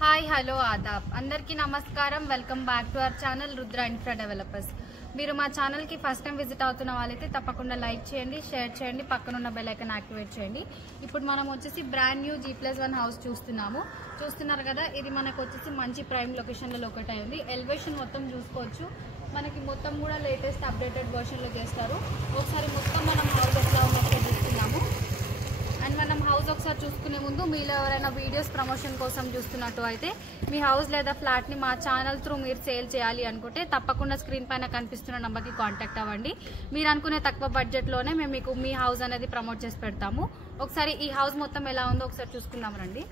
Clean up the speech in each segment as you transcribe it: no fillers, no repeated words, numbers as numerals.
Hi hello Aadab అందరికీ నమస్కారం. Welcome back to our channel Rudra infra developers. మీరు మా ఛానల్కి ఫస్ట్ టైం విజిట్ అవుతున్న వాళ్ళైతే తప్పకుండా లైక్ చేయండి, షేర్ చేయండి, పక్కనున్న బెల్ ఐకాన్ యాక్టివేట్ చేయండి. ఇప్పుడు మనం వచ్చేసి బ్రాండ్ న్యూ G+1 హౌస్ చూస్తున్నారు కదా. ఇది మనకు వచ్చేసి మంచి ప్రైమ్ లొకేషన్లో లొకేట్ అయింది. ఎలివేషన్ మొత్తం చూసుకోవచ్చు. మనకి మొత్తం కూడా లేటెస్ట్ అప్డేటెడ్ వర్షన్లో చేస్తారు. ఒకసారి మొత్తం మనం హౌస్ ఎట్లా ఉన్నట్టు చూస్తున్నాము. అండ్ మనం హౌస్ ఒకసారి చూసుకునే ముందు మీరు ఎవరైనా వీడియోస్ ప్రమోషన్ కోసం చూస్తున్నట్టు అయితే మీ హౌస్ లేదా ఫ్లాట్ని మా ఛానల్ త్రూ మీరు సేల్ చేయాలి అనుకుంటే తప్పకుండా స్క్రీన్ పైన కనిపిస్తున్న నెంబర్కి కాంటాక్ట్ అవ్వండి. మీరు అనుకునే తక్కువ బడ్జెట్లోనే మేము మీకు మీ హౌస్ అనేది ప్రమోట్ చేసి పెడతాము. ఒకసారి ఈ హౌస్ మొత్తం ఎలా ఉందో ఒకసారి చూసుకుందాం రండి.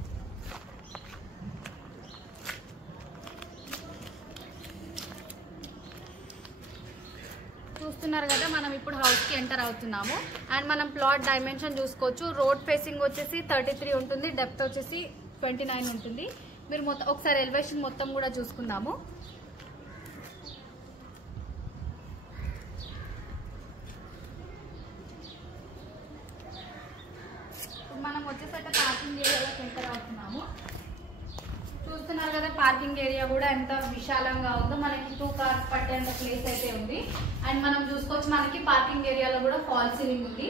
చూస్తున్నారు కదా, మనం ఇప్పుడు హౌస్కి ఎంటర్ అవుతున్నాము. అండ్ మనం ప్లాట్ డైమెన్షన్ చూసుకోవచ్చు. రోడ్ ఫేసింగ్ వచ్చేసి 33 ఉంటుంది, డెప్త్ వచ్చేసి 29 ఉంటుంది. మీరు మొత్తం ఒకసారి ఎలివేషన్ మొత్తం కూడా చూసుకుందాము. మనం వచ్చేసి పార్కింగ్ ఏరియాలోకి ఎంటర్ అవుతున్నాము. చూస్తున్నారు కదా, పార్కింగ్ ఏరియా కూడా ఎంత విశాలంగా ఉందో. మనకి 2 కార్స్ పట్టేంత ప్లేస్ అయితే ఉంది. అండ్ మనం చూసుకోవచ్చు మనకి పార్కింగ్ ఏరియాలో కూడా ఫాల్ సీలింగ్ ఉంది.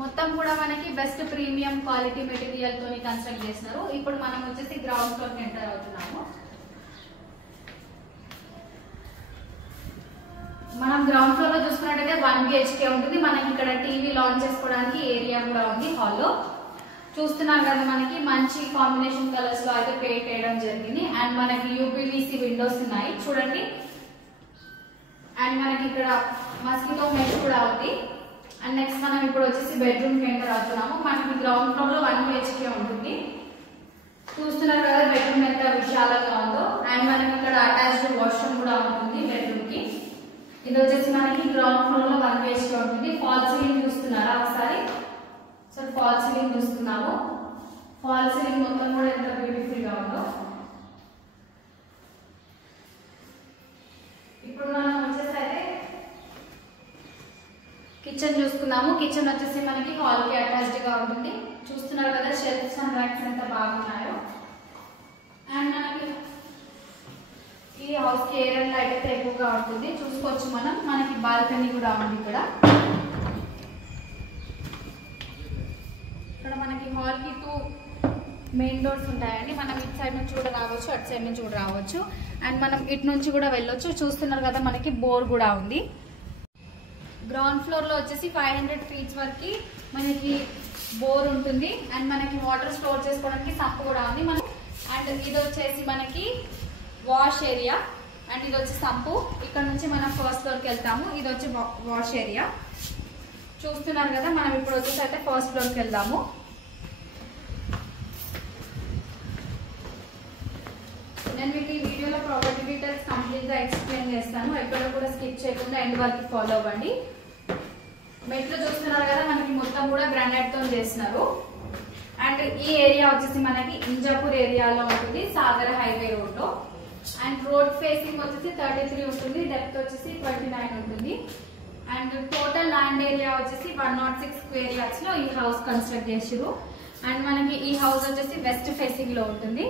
మొత్తం కూడా మనకి బెస్ట్ ప్రీమియం క్వాలిటీ మెటీరియల్ తోని కన్స్ట్రక్ట్ చేసినారు. ఇప్పుడు మనం వచ్చేసి గ్రౌండ్ ఫ్లోర్ కి ఎంటర్ అవుతున్నాము. మనం గ్రౌండ్ ఫ్లోర్ లో చూసుకున్నట్టయితే 1 BHK ఉంటుంది. మనకి ఇక్కడ టీవీ లాంచ్ చేసుకోవడానికి ఏరియా కూడా ఉంది హాల్లో. చూస్తున్నారు కదా, మనకి మంచి కాంబినేషన్ కలర్స్ లో అయితే పెయింట్ చేయడం జరిగింది. అండ్ మనకి UPVC విండోస్ ఉన్నాయి చూడండి. అండ్ మనకి ఇక్కడ మస్కిటో మెష్ కూడా ఉంది. అండ్ నెక్స్ట్ మనం ఇప్పుడు వచ్చేసి బెడ్రూమ్ కి ఎంటర్ అవుతున్నాము. మనకి గ్రౌండ్ ఫ్లోర్ లో 1 BHK ఉంటుంది. చూస్తున్నారు కదా బెడ్రూమ్ ఎంత విశాలంగా ఉందో. అండ్ మనకి ఇక్కడ అటాచ్డ్ వాష్రూమ్ కూడా ఉంటుంది బెడ్రూమ్ కి. ఇది వచ్చేసి మనకి గ్రౌండ్ ఫ్లోర్ లో 1 BHK ఉంటుంది. ఫాల్ సీలింగ్ చూస్తున్నారా ఒకసారి. సో ఫాల్ సీలింగ్ చూస్తున్నాము. ఫాల్ సీలింగ్ మొత్తం కూడా ఎంత బ్యూటిఫుల్ గా ఉందో. ఇప్పుడు మనం వచ్చేసి అయితే కిచెన్ చూసుకున్నాము. కిచెన్ వచ్చేసి మనకి హాల్ కి అటాచ్డ్ గా ఉంటుంది. చూస్తున్నారు కదా షెల్ఫ్స్ అండ్ ర్యాక్స్ ఎంత బాగున్నాయో. అండ్ మనకి ఈ హౌస్ కి ఎయిర్ అండ్ లైట్ అయితే ఎక్కువగా ఉంటుంది. చూసుకోవచ్చు మనకి బాల్కనీ కూడా ఉంది ఇక్కడ. మనకి హాల్ కి 2 మెయిన్ డోర్స్ ఉంటాయండి. మనం ఇటు సైడ్ నుంచి కూడా రావచ్చు, అటు సైడ్ నుంచి కూడా రావచ్చు. అండ్ మనం ఇటు నుంచి కూడా వెళ్ళొచ్చు. చూస్తున్నారు కదా మనకి బోర్ కూడా ఉంది. గ్రౌండ్ ఫ్లోర్ లో వచ్చేసి 500 feet వరకు మనకి బోర్ ఉంటుంది. అండ్ మనకి వాటర్ స్టోర్ చేసుకోవడానికి సంప్ కూడా ఉంది. అండ్ ఇది వచ్చేసి మనకి వాష్ ఏరియా. అండ్ ఇది వచ్చి సంపు. ఇక్కడ నుంచి మనం ఫస్ట్ ఫ్లోర్ కి వెళ్తాము. ఇది వచ్చి వాష్ ఏరియా. చూస్తున్నారు కదా, మనం ఇప్పుడు వచ్చేసి అయితే ఫస్ట్ ఫ్లోర్ కి వెళ్దాము. నేను మీకు ఈ వీడియోలో ప్రాపర్టీ డీటెయిల్స్ కంప్లీట్ గా ఎక్స్ప్లెయిన్ చేస్తాను. ఎక్కడ కూడా స్కిప్ చేయకుండా ఎండ్ వరకు ఫాలో అవ్వండి. మెట్లు చూస్తున్నారు కదా, మనకి మొత్తం కూడా గ్రానైట్ తో చేస్తున్నారు. అండ్ ఈ ఏరియా వచ్చేసి మనకి ఇంజాపూర్ ఏరియాలో ఉంటుంది, సాగర్ హైవే రోడ్ లో. అండ్ రోడ్ ఫేసింగ్ వచ్చేసి 33 ఉంటుంది, డెప్త్ వచ్చేసి 29 ఉంటుంది. అండ్ టోటల్ ల్యాండ్ ఏరియా వచ్చేసి 106 square yards లో ఈ హౌస్ కన్స్ట్రక్ట్ చేసారు. అండ్ మనకి ఈ హౌస్ వచ్చేసి వెస్ట్ ఫేసింగ్ లో ఉంటుంది.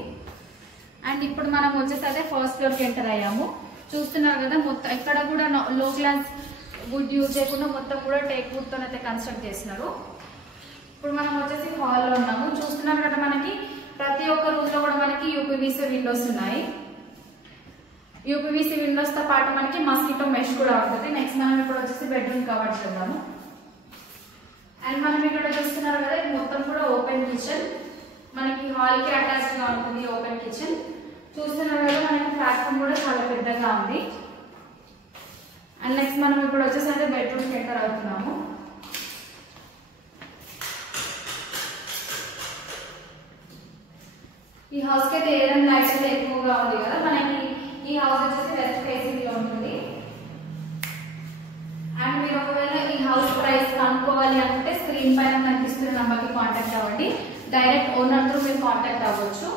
అండ్ ఇప్పుడు మనం వచ్చేసి అదే ఫస్ట్ ఫ్లోర్ కి ఎంటర్ అయ్యాము. చూస్తున్నారు కదా, మొత్తం ఎక్కడ కూడా లో గ్లాస్ వుడ్ యూజ్ చేయకుండా మొత్తం కూడా టేక్ వుడ్ తో అయితే కన్స్ట్రక్ట్ చేసినారు. ఇప్పుడు మనం వచ్చేసి హాల్ లో ఉన్నాము. చూస్తున్నారు కదా, మనకి ప్రతి ఒక్క రూమ్ లో కూడా మనకి UPVC విండోస్ ఉన్నాయి. UPVC విండోస్ తో పాటు మనకి మస్కిటో మెష్ కూడా ఉంటుంది. నెక్స్ట్ మనం ఇప్పుడు వచ్చేసి బెడ్రూమ్ కవర్ చేద్దాము. అండ్ మనం ఇక్కడ చూస్తున్నారు కదా, ఇది మొత్తం కూడా ఓపెన్ కిచెన్. మనకి హాల్ కి అటాచ్డ్ గా ఉంటుంది ఓపెన్ కిచెన్. చూస్తున్నారు కదా, మనకి ప్లాట్ఫామ్ కూడా చాలా పెద్దగా ఉంది. అండ్ నెక్స్ట్ మనం ఇప్పుడు వచ్చేసి అయితే బెడ్రూమ్ కి ఎంటర్ అవుతున్నాము. ఈ హౌస్ కి అయితే ఎయిర్ అండ్ లైట్ అయితే ఎక్కువగా ఉంది కదా. మనకి ఈ హౌస్ వచ్చేసి వెస్ట్ ఫేసింగ్ లో ఉంటుంది. అండ్ మీరు ఒకవేళ ఈ హౌస్ ప్రైస్ కనుక్కోవాలి అంటే స్క్రీన్ పైన కనిపిస్తున్న నెంబర్ కి కాంటాక్ట్ అవ్వండి. డైరెక్ట్ ఓనర్ త్రూ మీరు కాంటాక్ట్ అవ్వచ్చు.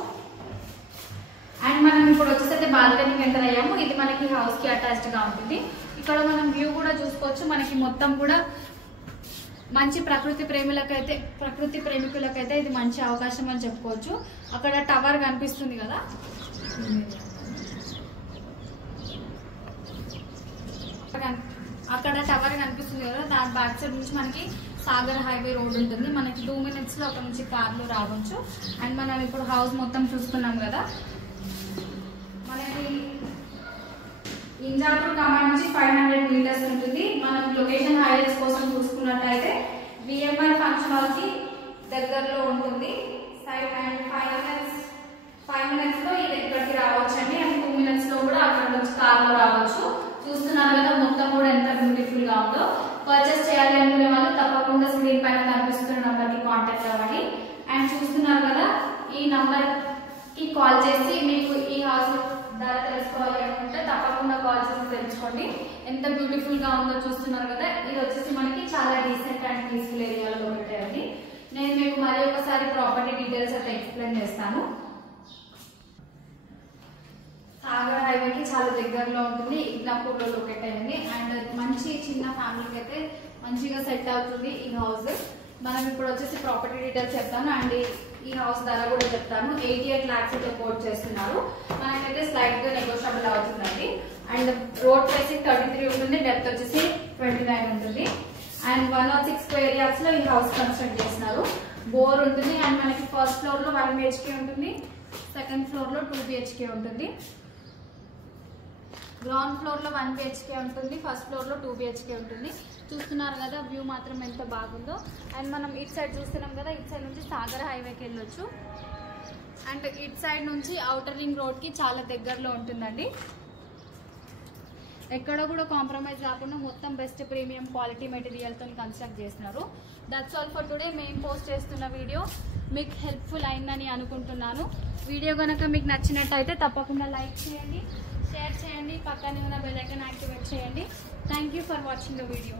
అండ్ మనం ఇప్పుడు వచ్చేసి బాల్కనీకి ఎంటర్ అయ్యాము. ఇది మనకి హౌస్ కి అటాచ్డ్ గా ఉంటుంది. ఇక్కడ మనం వ్యూ కూడా చూసుకోవచ్చు. మనకి మొత్తం కూడా మంచి ప్రకృతి ప్రేమికులకైతే ఇది మంచి అవకాశం అని చెప్పుకోవచ్చు. అక్కడ టవర్ కనిపిస్తుంది కదా, దాని బ్యాక్ సైడ్ నుంచి మనకి సాగర్ హైవే రోడ్ ఉంటుంది. మనకి 2 minutes లో అక్కడ నుంచి కార్లు రావచ్చు. అండ్ మనం ఇప్పుడు హౌస్ మొత్తం చూస్తున్నాం కదా, మనకి ఇంజాపూర్ కమాండ్ నుంచి 500 meters ఉంటుంది. మనం లొకేషన్ హైలైట్స్ కోసం చూసుకున్నట్టయితే విఎంఆర్ ఫంక్షన్ హాల్ కి దగ్గరలో ఉంటుంది. సైడ్ అండ్ 5 minutes లో ఇది ఎక్కడికి రావచ్చు అండి. అండ్ 2 minutes లో కూడా అక్కడ నుంచి కార్లో రావచ్చు. చూస్తున్నారు కదా మొత్తం కూడా ఎంత బ్యూటిఫుల్ గా ఉందో. పర్చేస్ చేయాలి అనుకునే వాళ్ళు తప్పకుండా స్క్రీన్ పైన కనిపిస్తున్న నంబర్ కి కాంటాక్ట్ అవ్వండి. అండ్ చూస్తున్నారు కదా, ఈ నంబర్ కి కాల్ చేసి మీకు ఈ హౌస్ ధర తెలుసుకోవాలి అనుకుంటే తప్పకుండా కాల్ చేసి తెలుసుకోండి. ఎంత బ్యూటిఫుల్ గా ఉందో చూస్తున్నారు కదా. ఇది వచ్చేసి మనకి చాలా డీసెంట్ అండ్ పీస్ఫుల్ ఏరియాలో ఉంటాయండి. నేను మీకు మరి ఒకసారి ప్రాపర్టీ డీటెయిల్స్ అయితే ఎక్స్ప్లెయిన్ చేస్తాను. సాగర్ హైవేకి చాలా దగ్గరలో ఉంటుంది. ఇగ్లాపూర్లో లొకేట్ అయింది. అండ్ మంచి చిన్న ఫ్యామిలీకి అయితే మంచిగా సెట్ అవుతుంది ఈ హౌస్. మనం ఇప్పుడు వచ్చేసి ప్రాపర్టీ డీటెయిల్స్ చెప్తాను అండ్ ఈ హౌస్ ధర కూడా చెప్తాను. 88 lakhs అయితే కోట్ చేస్తున్నారు. మనకైతే స్లైట్ గా నెగోషియబుల్ అవుతుందండి. అండ్ రోడ్ ప్రైసింగ్ 33 ఉంటుంది, డెప్త్ వచ్చేసి 29 ఉంటుంది. అండ్ 106 square yards లో ఈ హౌస్ కన్స్ట్రక్ట్ చేస్తున్నారు. బోర్ ఉంటుంది. అండ్ మనకి ఫస్ట్ ఫ్లోర్ లో 1 BHK ఉంటుంది, సెకండ్ ఫ్లోర్ లో 2 BHK ఉంటుంది, గ్రౌండ్ ఫ్లోర్ లో 1 BHK ఉంటుంది, ఫస్ట్ ఫ్లోర్ లో 2 BHK ఉంటుంది. చూస్తున్నారు కదా వ్యూ మాత్రం ఎంత బాగుందో. అండ్ మనం ఇటు సైడ్ చూస్తున్నాం కదా, ఇటు సైడ్ నుంచి సాగర్ హైవేకి వెళ్ళొచ్చు. అండ్ ఇటు సైడ్ నుంచి ఔటర్ రింగ్ రోడ్ కి చాలా దగ్గరలో ఉంటుందండి. ఎక్కడ కూడా కాంప్రమైజ్ కాకుండా మొత్తం బెస్ట్ ప్రీమియం క్వాలిటీ మెటీరియల్తో కన్స్ట్రక్ట్ చేస్తున్నారు. That's all for today. మేము పోస్ట్ చేస్తున్న వీడియో మీకు హెల్ప్ఫుల్ అయిందని అనుకుంటున్నాను. వీడియో కనుక మీకు నచ్చినట్టయితే తప్పకుండా లైక్ చేయండి, షేర్ చేయండి, పక్కనే ఉన్న బెల్ ఐకాన్ యాక్టివేట్ చేయండి. Thank you for watching the video.